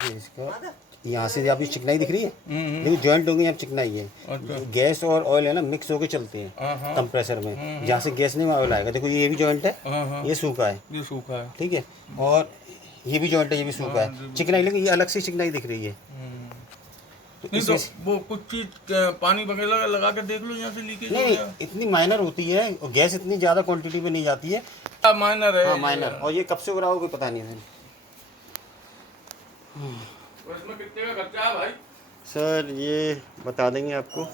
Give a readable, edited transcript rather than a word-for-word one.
इसका यहाँ से आपकी चिकनाई दिख रही है, देखिए जॉइंट होंगे, यहाँ चिकनाई है। गैस और ऑयल है ना मिक्स होकर चलते हैं कंप्रेसर में, जहाँ से गैस नहीं ऑयल आएगा। देखो ये भी जॉइंट है, ये सूखा है, ये सूखा है। ठीक है, और ये भी जॉइंट है, ये भी सूखा है। चिकनाई लेकिन ये अलग से चिकनाई दिख रही है। नहीं तो वो कुछ चीज पानी वगैरह लगा के देख लो यहाँ से लीकेज नहीं इतनी माइनर होती है, और गैस इतनी ज़्यादा क्वांटिटी में नहीं जाती है। माइनर है। हाँ माइनर। और ये कब से हो रहा हो कोई पता नहीं है तो इसमें कितने का खर्चा है भाई? सर। ये बता देंगे आपको।